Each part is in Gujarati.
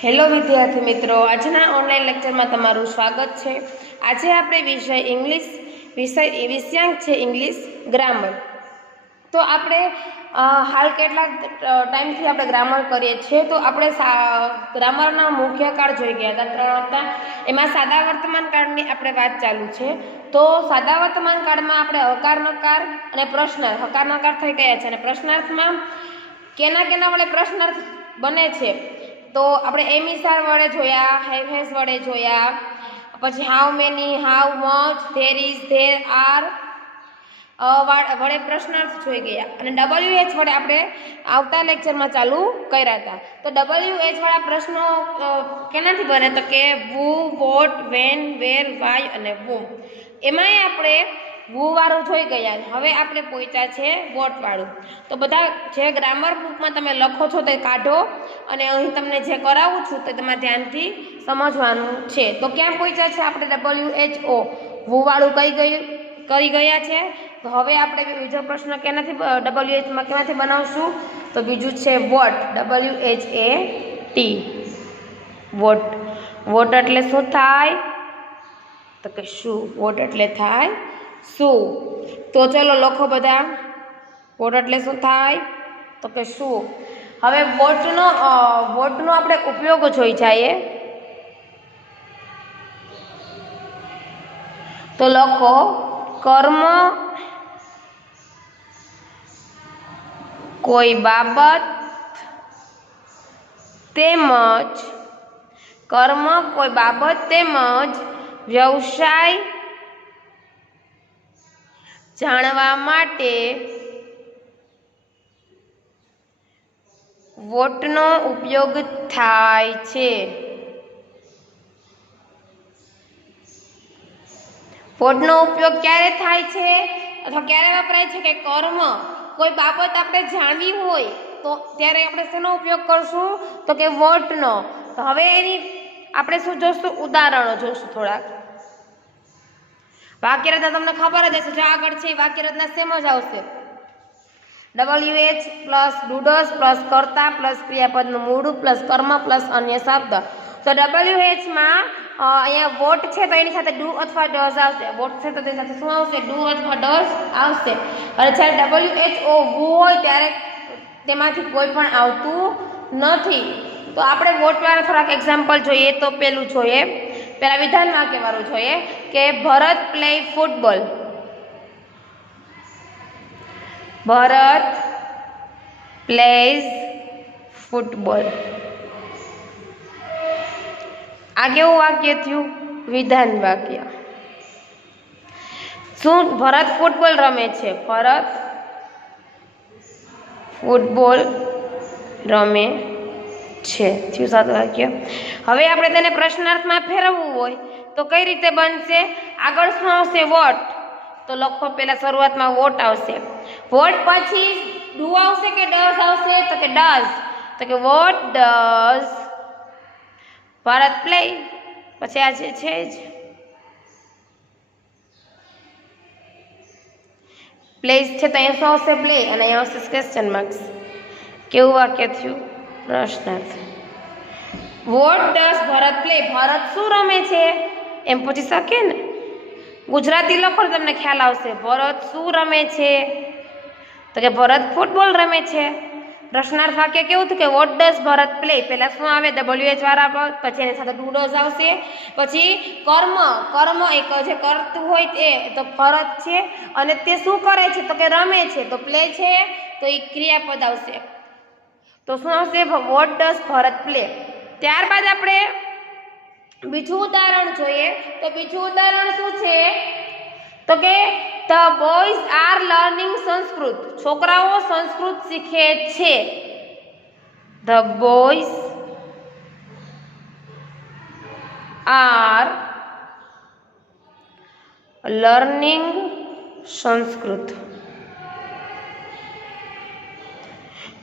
હેલો વિદ્યાર્થી મિત્રો, આજના ઓનલાઈન લેક્ચરમાં તમારું સ્વાગત છે। આજે આપણે વિષયાંક છે ઇંગ્લિશ ગ્રામર। તો આપણે હાલ કેટલા ટાઈમથી આપણે ગ્રામર કરીએ છીએ। તો આપણે ગ્રામરના મુખ્ય કાળ જોઈ ગયા હતા, 3 હતા। એમાં સાદા વર્તમાન કાળની આપણે વાત ચાલુ છે। તો સાદા વર્તમાન કાળમાં આપણે હકાર નકાર અને પ્રશ્નાર્થ, હકાર નકાર થઈ ગયા છે અને પ્રશ્નાર્થમાં કેના વડે પ્રશ્નાર્થ બને છે। તો આપણે એમિસાર વડે જોયા, હેવ હેઝ વડે જોયા, પછી how many, how much, there is, there are વડે પ્રશ્નાર્થ જોઈ ગયા અને WH વડે આપણે આવતા લેક્ચરમાં ચાલુ કર્યા હતા। તો WH વાળા પ્રશ્નો કેનાથી બને? તો કે વુ, વોટ, વેન, વેર, વાય અને whom। એમાંય આપણે વુ વાળું જોઈ ગયા। હવે આપણે પહોંચ્યા છે વોટ વાળું। તો બધા જે ગ્રામર બુકમાં તમે લખો છો તે કાઢો અને અહીં તમને જે કરાવું છું તે તમારે ધ્યાનથી સમજવાનું છે। તો ક્યાં પહોંચ્યા છે આપણે? WHO વુ વાળું કરી ગયા છે। તો હવે આપણે બીજો પ્રશ્ન કેનાથી WH માં કેનાથી બનાવશું? તો બીજું છે વોટ, WHAT, વોટ। વોટ એટલે શું થાય? તો કે શું? વોટ એટલે થાય શું? તો ચલો લખો બધા, વોટ એટલે શું થાય? તો કે શું। હવે વોટનો આપણે ઉપયોગ જોઈ જઈએ। તો લખો કર્મ કોઈ બાબત તેમજ વ્યવસાય જાણવા માટે વોટનો ઉપયોગ થાય છે। વોટનો ઉપયોગ ક્યારે થાય છે અથવા ક્યારે વપરાય છે? કે કર્મ કોઈ બાબત આપણે જાણવી હોય તો ત્યારે આપણે શેનો ઉપયોગ કરશું? તો કે વોટનો। તો હવે એની આપણે શું જોશું? ઉદાહરણો જોશું થોડાક। વાક્યરચના તમને ખબર જ હશે, જો આગળ છે વાક્યરચના સેમ જ આવશે। WH પ્લસ ડુડસ પ્લસ કર્તા પ્લસ ક્રિયાપદનું મૂળું પ્લસ કર્મ પ્લસ અન્ય શબ્દ। તો WH માં અહીંયા વોટ છે તો એની સાથે ડુ અથવા ડઝ આવશે। વોટ છે તો તેની સાથે શું આવશે? ડુ અથવા ડઝ આવશે। અને જ્યારે WHO વુ હોય ત્યારે તેમાંથી કોઈ પણ આવતું નથી। તો આપણે વોટ વાળા થોડાક એક્ઝામ્પલ જોઈએ। તો પેલું જોઈએ, પેલા વિધાન વાક્ય વાળું જોઈએ કે ભરત પ્લે ફૂટબોલ। ભરત પ્લેઝ ફૂટબોલ। આ કેવું વાક્ય થયું? વિધાન વાક્ય। શું ભરત ફૂટબોલ રમે છે? ભરત ફૂટબોલ રમે છે, થયું સાદું વાક્ય। હવે આપણે તેને પ્રશ્નાર્થમાં ફેરવવું હોય તો કઈ રીતે બનશે? આગળ શું આવશે? વોટ। તો લખો, પહેલા શરૂઆતમાં વોટ આવશે। વોટ પછી ડુ આવશે કે ડઝ આવશે? તો કે ડઝ। તો કે વોટ ડઝ ભારત પ્લે, પછી આ જે છે જ પ્લેસ છે તો અહીંયા શું આવશે? પ્લે, અને અહીંયા આવશે ક્વેશ્ચન માર્ક્સ। કેવું વાક્ય થયું? પ્રશ્નાર્થ। What does Bharat play, Bharat શું રમે છે એમ પૂછી શકે ને। ગુજરાતી લખો તમને ખ્યાલ આવશે। ભરત શું રમે છે? તો કે ભરત ફૂટબોલ રમે છે। પ્રશ્નાર્થ વાક્ય કેવું થયું? કે વોટ ડઝ ભારત પ્લે, પહેલા શું આવે? WH વાળા, પછી એની સાથે ડુ ડઝ આવશે, પછી કર્મ એક જે કરતું હોય તે તો ભરત છે અને તે શું કરે છે? તો કે રમે છે, તો પ્લે છે તો એ ક્રિયાપદ આવશે। તો શું આવશે? What does Bharat play. ત્યારબાદ આપણે બીજું ઉદાહરણ જોઈએ। તો બીજું ઉદાહરણ શું છે? તો કે the boys are learning Sanskrit, છોકરાઓ સંસ્કૃત શીખે છે। The boys are learning Sanskrit.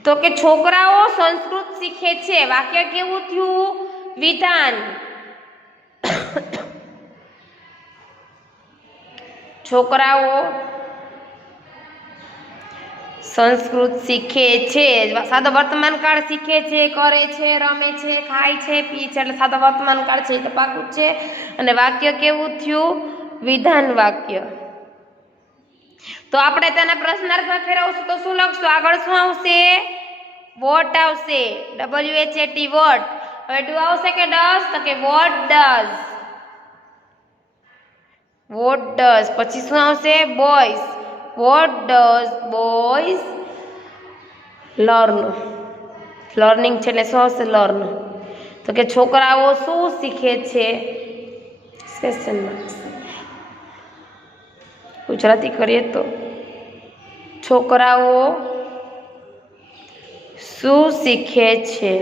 તો કે છોકરાઓ સંસ્કૃત શીખે છે। વાક્ય કેવું થયું? વિધાન। છોકરાઓ સંસ્કૃત શીખે છે, સાદો વર્તમાન કાળ શીખે છે, કરે છે, રમે છે, ખાય છે, પીએ છે, એટલે સાદો વર્તમાન કાળ છે એ તો પાકું જ છે. અને વાક્ય કેવું થયું? વિધાન વાક્ય. તો આપણે તેને પ્રશ્નાર્થમાં ફેરવશું તો શું લખશું? આગળ શું આવશે? વોટ આવશે, WHAT વોટ. હવે ડુ આવશે કે ડઝ? તો કે વોટ ડઝ, વોટ ડઝ. પછી શું આવશે? Boys, what does boys learn, learning છે એટલે શું આવશે? લર્ન. તો કે છોકરાઓ શું શીખે છે? Question mark. ગુજરાતી કરીએ તો છોકરાઓ શું શીખે છે?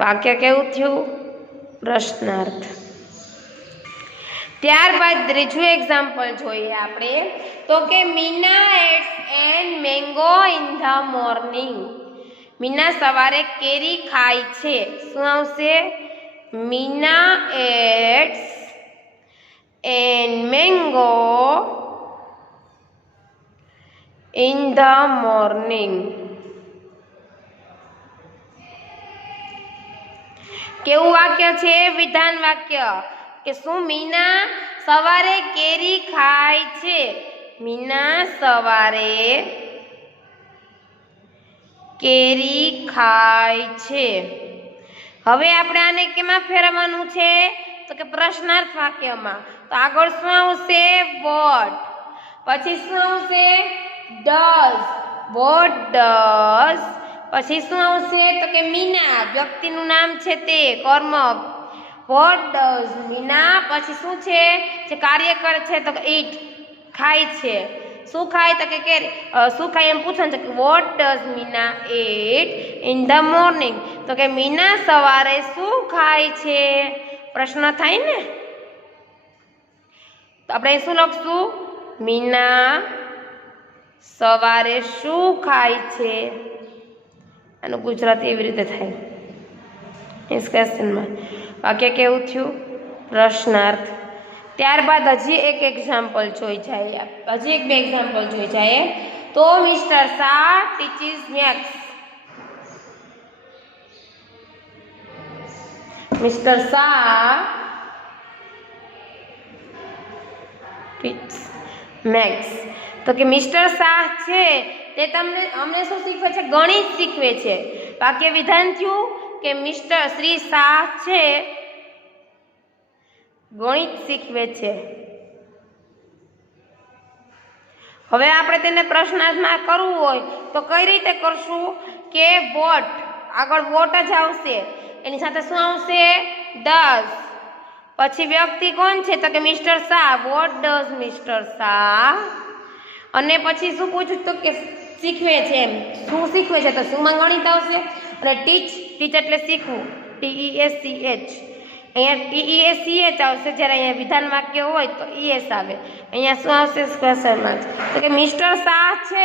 વાક્ય કેવું થયું? પ્રશ્નાર્થ. ત્યારબાદ ત્રીજું એક્ઝામ્પલ જોઈએ આપણે, તો કે Meena eats and mango in the morning. Meena સવારે કેરી ખાય છે. શું આવશે? Meena eats and mango in the morning. કેવું વાક્ય છે? વિધાન વાક્ય. કે શું મીના સવારે કેરી ખાય છે? મીના સવારે કેરી ખાય છે. હવે આપણે આને કેમાં ફેરવવાનું છે? તો કે પ્રશ્નાર્થ વાક્યમાં. તો આગળ શું આવશે? વોટ. પછી શું આવશે? Does, what does. પછી શું આવશે? તો કે મીના, વ્યક્તિનું નામ છે તે, કર્મ. Vote does Meena. પછી શું છે? જે કાર્ય કરે છે તો કે ઈટ, ખાય છે. શું ખાય? તો કે કેરી. શું ખાય એમ પૂછવાનું છે કે what does Meena eat in the morning. તો કે મીના સવારે શું ખાય છે? પ્રશ્ન થાય ને. તો આપણે શું લખશું? મીના સવારે શું ખાય છે? આનું ગુજરાતી એવી રીતે થાય. ઇસ ક્વેશ્ચનમાં વાક્ય કેવું થયું? પ્રશ્નાર્થ. ત્યારબાદ હજી એક એક્ઝામ્પલ જોઈ જાય, હજી એક બે એક્ઝામ્પલ જોઈ જાય. તો mister Shah teaches maths. Mister Shah teaches maths. તો કે મિસ્ટર શાહ છે તે અમને શું શીખવે છે? ગણિત શીખવે છે. વાક્ય વિધાન થયું કે મિસ્ટર શ્રી શાહ છે ગણિત શીખવે છે. હવે આપણે તેને પ્રશ્નાર્થમાં કરવું હોય તો કઈ રીતે કરશું? કે વોટ, આગળ વોટ જ આવશે, એની સાથે શું આવશે? ડઝ. પછી વ્યક્તિ કોણ છે? તો કે mister Shah, what does mister Shah. અને પછી શું પૂછ્યું? તો કે શીખવે છે, એમ શું શીખવે છે? તો શુંમાં ગણિત આવશે. અને ટીચ, ટીચ એટલે શીખવું, TEACH. અહીંયા TEACH આવશે, જ્યારે અહીંયા વિધાન વાક્ય હોય તો ES આવે. અહીંયા શું આવશે? ક્વેશ્ચનમાં. તો કે મિસ્ટર શાહ છે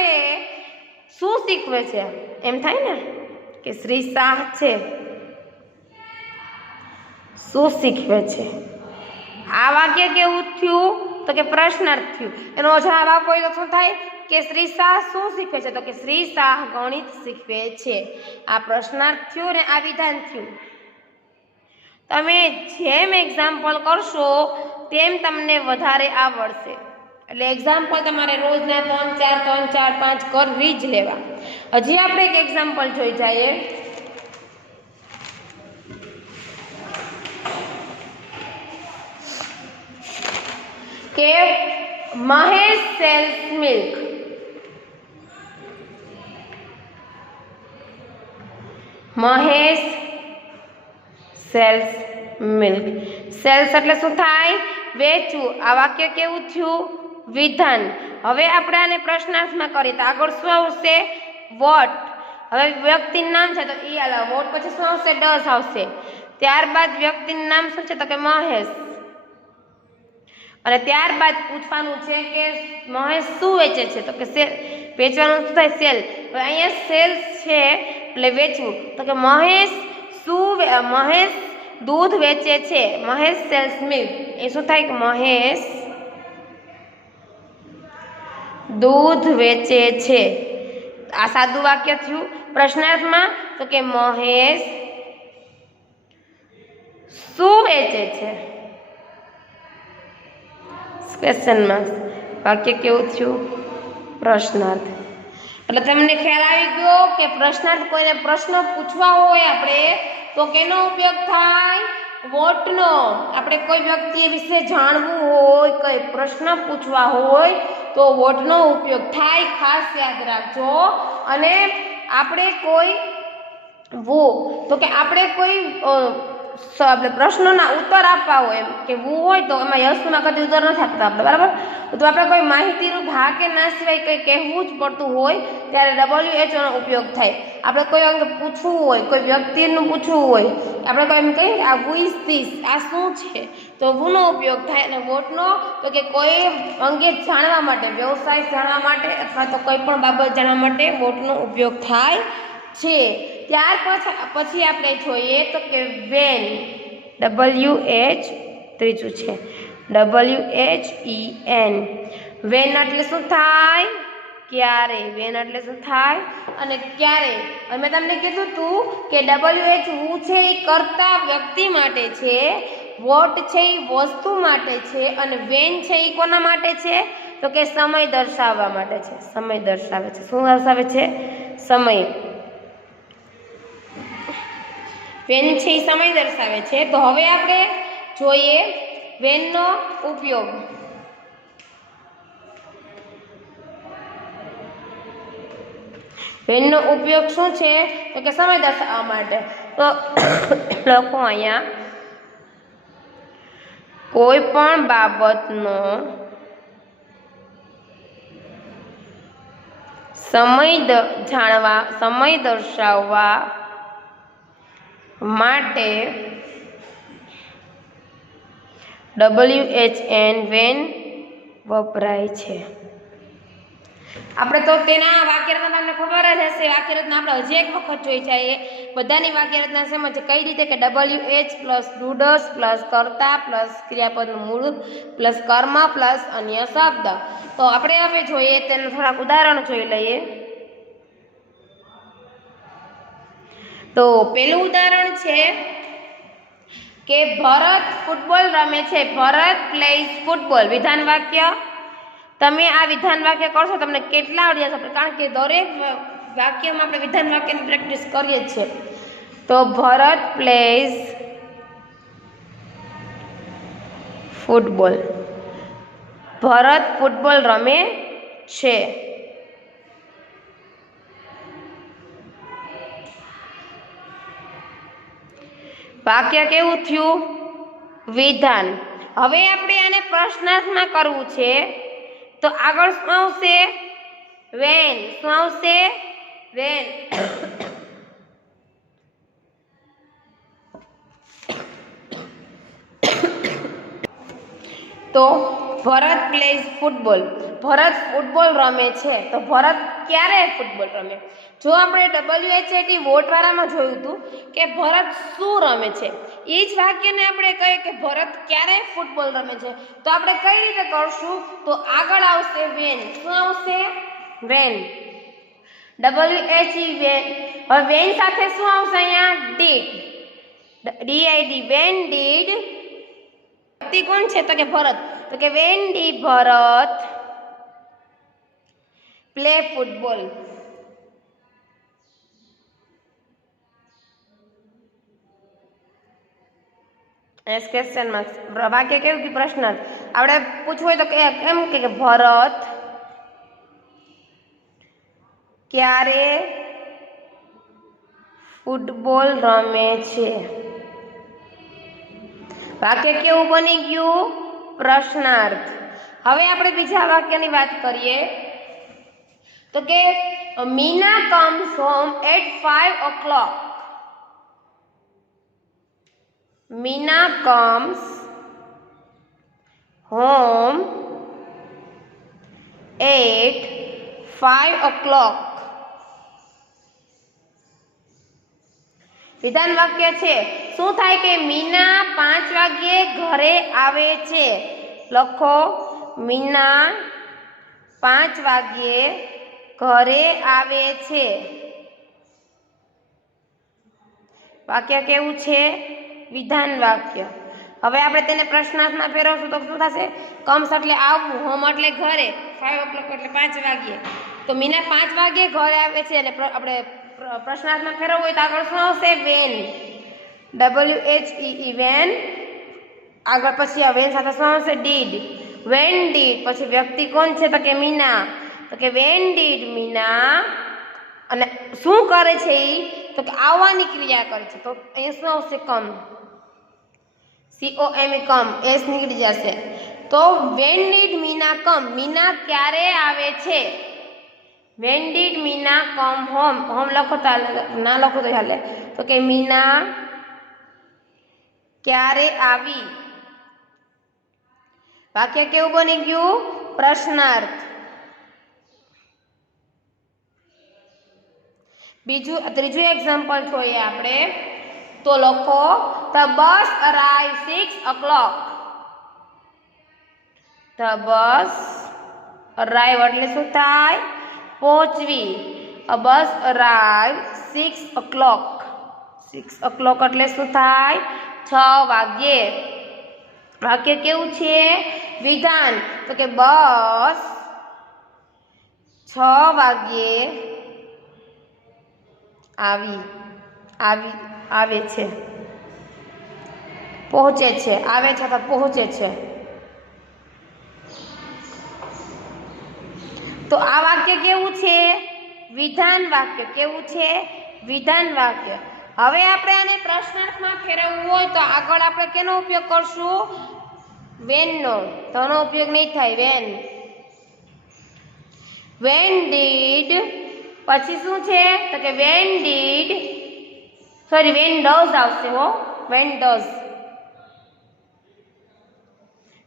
શું શીખવે છે? એમ થાય ને કે શ્રી શાહ છે શું શીખવે છે. આ વાક્ય કેવું થયું? તો કે પ્રશ્નાર્થ થયું. એનો જવાબ આપવો હોય તો શું થાય? કે શ્રી શાહ શું શીખવે છે? તો કે શ્રી શાહ ગણિત શીખવે છે. આ પ્રશ્નાર્થ થયું ને આ વિધાન થયું. તમે જેમ એક્ઝામ્પલ કરશો તેમ તમને વધારે આવડશે. એટલે એક્ઝામ્પલ તમારે રોજના 3, 4, 5 કરી જ લેવા. હજી આપણે એક એક્ઝામ્પલ જોઈ જઈએ. કે Mahesh sells milk. Mahesh sells milk. Sells એટલે શું થાય? વેચવું. આ વાક્ય કેવું થયું? વિધાન. હવે આપણે આને પ્રશ્નાર્થમાં કરીએ તો આગળ શું આવશે? વોટ. હવે વ્યક્તિનું નામ છે તો ઈ આલા વોટ. પછી શું આવશે? ડઝ આવશે. ત્યારબાદ વ્યક્તિનું નામ શું છે? તો કે મહેશ. અને ત્યારબાદ પૂછવાનું છે કે મહેશ શું વેચે છે? તો કે સેલ. વેચવાનું શું થાય? સેલ. હવે અહીંયા સેલ્સ છે એટલે વેચવું. તો કે મહેશ મહેશ દૂધ વેચે છે. Mahesh sells milk. એ શું થાય? કે મહેશ દૂધ વેચે છે. આ સાદું વાક્ય થયું. પ્રશ્નાર્થમાં તો કે મહેશ શું વેચે છે? Question mark. વાક્ય કેવું થયું? પ્રશ્નાર્થ. એટલે તમને ખ્યાલ આવી ગયો કે પ્રશ્નાર્થ કોઈને પ્રશ્ન પૂછવા હોય આપણે તો કેનો ઉપયોગ થાય? વોટનો. આપણે કોઈ વ્યક્તિ વિશે જાણવું હોય, કોઈ પ્રશ્ન પૂછવા હોય તો વોટનો ઉપયોગ થાય. ખાસ યાદ રાખજો. અને આપણે કોઈ તો કે આપણે કોઈ પ્રશ્નોના ઉત્તર આપવા હોય એમ કે હોય તો એમાં યસમાં કદી ઉત્તર નથી આપતા આપણે, બરાબર? તો આપણે કોઈ માહિતીરૂપ હા કે ના સિવાય કંઈ કહેવું જ પડતું હોય ત્યારે WH નો ઉપયોગ થાય. આપણે કોઈ અંગે પૂછવું હોય, કોઈ વ્યક્તિનું પૂછવું હોય, આપણે કોઈ એમ કહીએ કે આ who is this, આ શું છે, તો who નો ઉપયોગ થાય. અને વોટનો તો કે કોઈ અંગે જાણવા માટે, વ્યવસાય જાણવા માટે અથવા તો કોઈ પણ બાબત જાણવા માટે વોટનો ઉપયોગ થાય છે. ત્યાર પછી આપણે જોઈએ તો કે વેન. WH ત્રીજું છે WHEN. વેન એટલે શું થાય? ક્યારે. વેન એટલે શું થાય? અને ક્યારે. અને મેં તમને કીધું હતું કે WH હું છે એ કરતા વ્યક્તિ માટે છે, વોટ છે એ વસ્તુ માટે છે, અને વેન છે એ કોના માટે છે? તો કે સમય દર્શાવવા માટે છે. સમય દર્શાવે છે. શું દર્શાવે છે? સમય. વેન છે એ સમય દર્શાવે છે. તો હવે આપણે જોઈએ વેનનો ઉપયોગ. વેનનો ઉપયોગ શું છે? તો કે સમય દર્શાવવા માટે. તો લખો અહીંયા કોઈ પણ બાબતનો સમય દર્શાવવા માટે WHN વેન વપરાય છે. આપણે તો તેના વાક્યરચના તમને ખબર જ હશે. વાક્યરચના આપણે હજી એક વખત જોઈ જઈએ. બધાની વાક્યરચના સમજ કઈ રીતે કે WH પ્લસ ડુડસ પ્લસ કર્તા પ્લસ ક્રિયાપદનું મૂળ પ્લસ કર્મ પ્લસ અન્ય શબ્દ. તો આપણે હવે જોઈએ તેનું થોડાક ઉદાહરણ જોઈ લઈએ. તો પેલું ઉદાહરણ છે કે ભરત ફૂટબોલ રમે છે. ભરત પ્લેઝ ફૂટબોલ. વિધાન વાક્ય. તમે આ વિધાન વાક્ય કરશો તમને કેટલા આવડી જશે? કારણ કે દરેક વાક્યમાં આપણે વિધાન વાક્યની પ્રેક્ટિસ કરીએ જ છીએ. તો ભરત પ્લેઝ ફૂટબોલ. ભરત ફૂટબોલ રમે છે. વાક્ય કેવું થયું? વિધાન. હવે આપણે આને પ્રશ્નાર્થમાં કરવું છે તો આગળ શું આવશે? વેન. શું આવશે? વેન. તો ભરત પ્લેઝ ફૂટબોલ. ભરત ફૂટબોલ રમે છે. તો ભરત ક્યારે ફૂટબોલ રમે? જો આપણે WHAT વોટવાળામાં જોયું હતું કે ભરત શું રમે છે, એ જ વાક્યને આપણે કહીએ કે ભરત ક્યારે ફૂટબોલ રમે છે, તો આપણે કઈ રીતે કરશું? તો આગળ આવશે વેન. શું આવશે? વેન. WHE when. હવે વેન સાથે શું આવશે અહીંયા? ડીડ. DID. When did. વ્યક્તિ કોણ છે? તો કે ભરત. તો કે when did Bharat play football. Question mark. વાક્ય કેવું કે પ્રશ્ન આપણે પૂછવું હોય તો કેમ કે ભરત ક્યારે ફૂટબોલ રમે છે? વાક્ય કેવું બની ગયું? પ્રશ્નાર્થ. હવે આપણે બીજા વાક્યની વાત કરીએ તો કે Meena comes home at 5 o'clock. Meena comes home at 5 o'clock. વિધાન વાક્ય છે. શું થાય કે મીના 5 વાગ્યે ઘરે આવે છે. લખો મીના 5 વાગ્યે ઘરે આવે છે. વાક્ય કેવું છે? વિધાન વાક્ય. હવે આપણે તેને પ્રશ્નાર્થમાં ફેરવશું તો શું થશે? કમ્સ એટલે આવવું, હોમ એટલે ઘરે, 5 o'clock એટલે 5 વાગ્યે. તો મીના 5 વાગ્યે ઘરે આવે છે અને આપણે પ્રશ્નાર્થમાં ફેરવવું હોય તો આગળ શું આવશે? વેન. WHEE when. આગળ પછી આ વેન સાથે શું આવશે? ડીડ. When did. પછી વ્યક્તિ કોણ છે? તો કે મીના. તો કે વેન ડીડ મીના. અને શું કરે છે એ? તો કે આવવાની ક્રિયા કરે છે. તો અહીંયા શું આવશે? કમ. COM કમ. એસ નીકળી જશે. તો when did Meena come. Meena ક્યારે આવે છે? When did Meena come home. Home લખો તો ના લખો તો ચાલે. તો કે મીના ક્યારે આવી? વાક્ય કેવું બની ગયું? પ્રશ્નાર્થ. ત્રીજું એક્ઝામ્પલ જોઈએ આપણે. તો લખો the bus arrive 6 o'clock. The bus arrive એટલે શું થાય? પહોંચવી. અ બસ અરાઇવ 6 o'clock. 6 o'clock એટલે શું થાય? 6 વાગ્યે. વાક્ય કેવું છે? વિધાન. તો કે બસ 6 વાગ્યે આવે છે. પહોંચે છે. આવે છે તો પહોંચે છે. તો આ વાક્ય કેવું છે? વિધાન વાક્ય. કેવું છે? વિધાન વાક્ય. હવે આપણે આને પ્રશ્નાર્થમાં ફેરવવું હોય તો આગળ આપણે કેનો ઉપયોગ કરશું? વેનનો. તોનો ઉપયોગ નહીં થાય. વેન. Van did. પછી શું છે? તો કે વેન ડીડ વેન ડઝ આવશે હો. When does.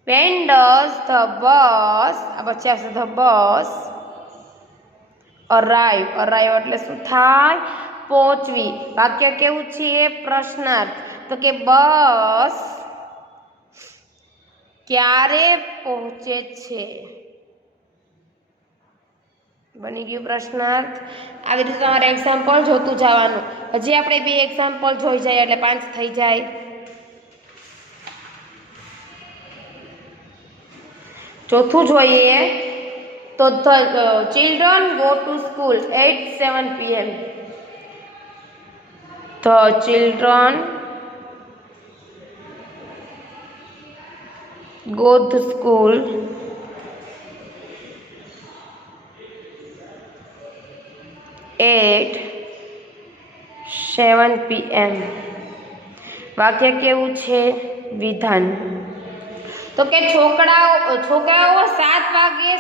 When does the bus. આ પછી આવશે ધ બસ અરાઇવ. અરાઇવ એટલે શું થાય? પહોંચવી. વાક્ય કેવું છે? પ્રશ્નાર્થ. તો કે બસ ક્યારે પહોંચે છે? બની ગયું પ્રશ્નાર્થ. આવી રીતે તમારે એક્ઝામ્પલ જોતું જવાનું. હજી આપણે 2 એક્ઝામ્પલ જોઈ જાય એટલે 5 થઈ જાય. ચોથું જોઈએ તો children go to school 8:07 PM. The children go to school at 7 PM. વાક્ય કેવું છે? વિધાન. તો કે છોકરાઓ 7 વાગ્યે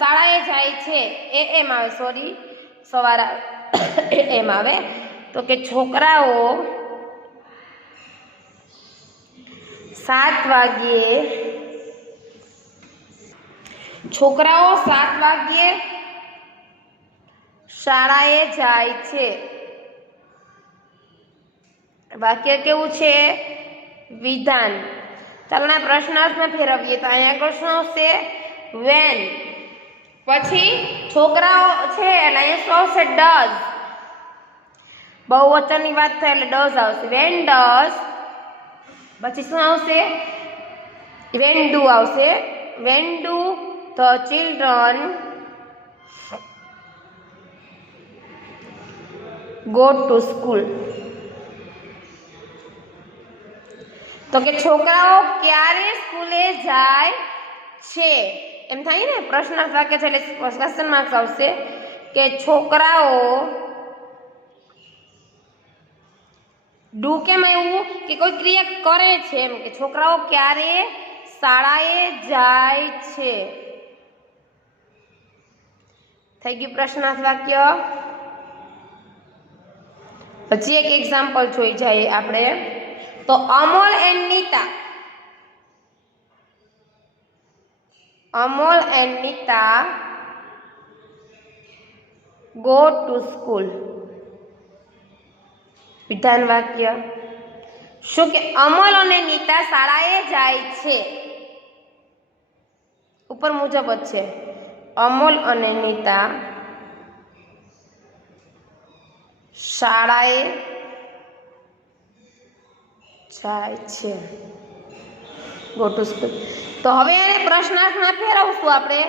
શાળાએ જાય છે. એમ આવે. સોરી, સવારે એમ આવે. તો કે છોકરાઓ 7 વાગ્યે શાળાએ જાય છે. વાક્ય કેવું છે? વિધાન. ચાલો પ્રશ્નાર્થમાં ફેરવીએ તો અહીંયા આગળ શું આવશે? વેન. પછી છોકરાઓ છે એટલે અહીંયા શું આવશે? ડઝ. બહુવચનની વાત થાય એટલે ડઝ આવશે. When does. પછી શું આવશે? વેન ડુ આવશે. When do the children go to school. તો કે છોકરાઓ ક્યારે સ્કૂલે જાય છે? એમ થાય ને. પ્રશ્નાર્થ વાક્ય છે એટલે ક્વેશ્ચન માર્ક્સ આવશે કે છોકરાઓ ડુ કેમ આવ્યું? કે કોઈ ક્રિયા કરે છે એમ. કે છોકરાઓ ક્યારે શાળાએ જાય છે. થઈ ગયું પ્રશ્નાર્થ વાક્ય. પછી એક એક્ઝામ્પલ જોઈ જાય આપણે. તો Amol and Nita go to school. વિધાન વાક્ય. શું કે અમલ અને નીતા શાળાએ જાય છે. ઉપર મુજબ જ છે. અમોલ અને નીતા શાળાએ જાય છે. Go to school. તો હવે એને પ્રશ્નાર્થમાં ફેરવશું આપણે.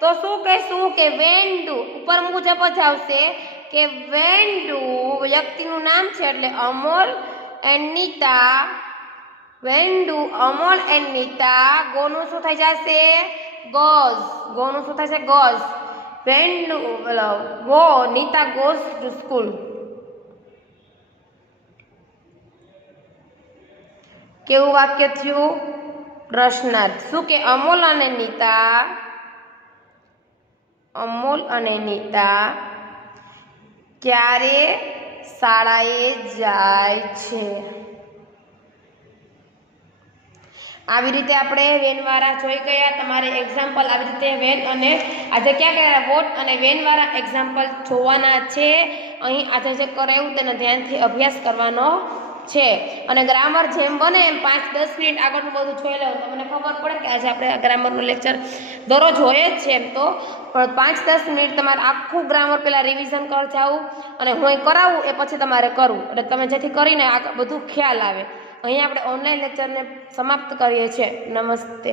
તો શું કહેશું કે વેન ડુ ઉપર મુજબ જ આવશે કે વેન ડુ વ્યક્તિનું નામ છે એટલે Amol and Nita. When do Amol and Nita ગોનું શું થઈ જશે ગોઝ. ગોનું શું થશે goes. When do go Nita goes to school. કેવું વાક્ય થયું પ્રશ્નાર્થ. શું કે અમોલ અને નીતા ક્યારે શાળાએ જાય છે. આવી રીતે આપણે વેનવાળા જોઈ ગયા. તમારે એક્ઝામ્પલ આવી રીતે વેન અને આજે ક્યાં કયા વોટ અને વેનવાળા એક્ઝામ્પલ જોવાના છે. અહીં આજે જે કરાયું તેને ધ્યાનથી અભ્યાસ કરવાનો છે. અને ગ્રામર જેમ બને એમ 5-10 મિનિટ આગળનું બધું જોઈ લો. તમને ખબર પડે કે આજે આપણે ગ્રામરનું લેક્ચર દરરોજ હોય જ છે એમ તો, પણ 5-10 મિનિટ તમારે આખું ગ્રામર પહેલાં રિવિઝન કરી જાવું અને હું કરાવું એ પછી તમારે કરવું, એટલે તમે જેથી કરીને આગળ બધું ખ્યાલ આવે. અહીં આપણે ઓનલાઈન લેક્ચરને સમાપ્ત કરીએ છીએ. નમસ્તે.